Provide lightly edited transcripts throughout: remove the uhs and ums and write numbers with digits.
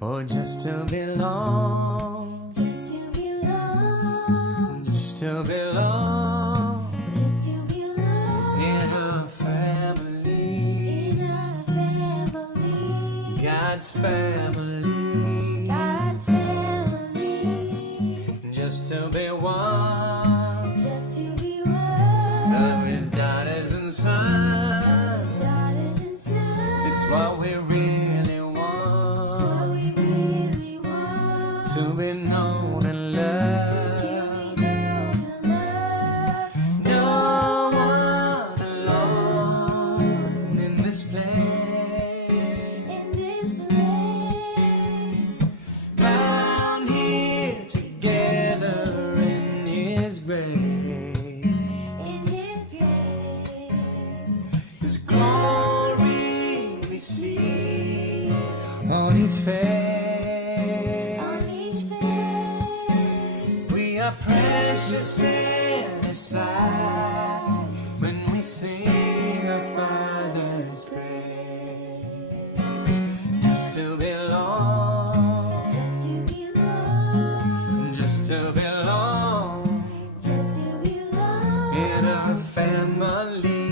or just to belong, just to belong, just to belong just to belong in a family, in a family, God's family, God's family, just to be one just to be one of His daughters and sons. daughters and sons. It's what we really It's what want, we really want, to be known and loved. to be known and loved. No one alone in this place, In this place, bound here together in His grace. in His grace, His glory we see on each face. on each face, We are precious in His sight when we sing our Father's praise. Just to belong, just to belong, just to belong just to belong in our family,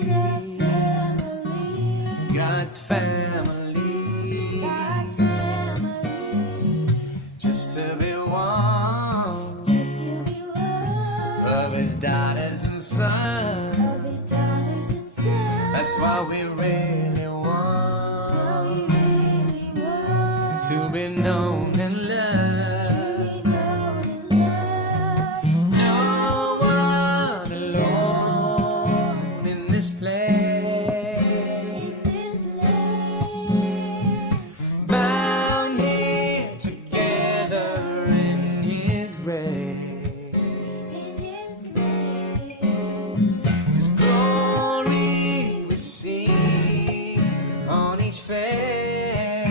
in a family, God's family. God's family, Just to be one just to be one of His daughters and sons. of His daughters and sons. That's what we really That's want, what we really want, to be known and to loved. be known and loved. No one alone in this place, In this place, bound here together in His grace. in His grace, His glory we see on each face.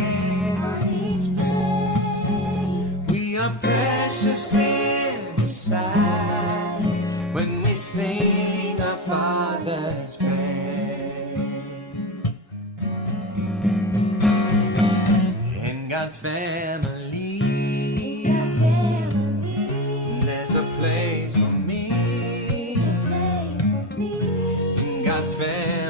on each face, We are precious in His sight when we sing our Father's praise. In God's family, God's family, there's a place for me. place for me. In God's family,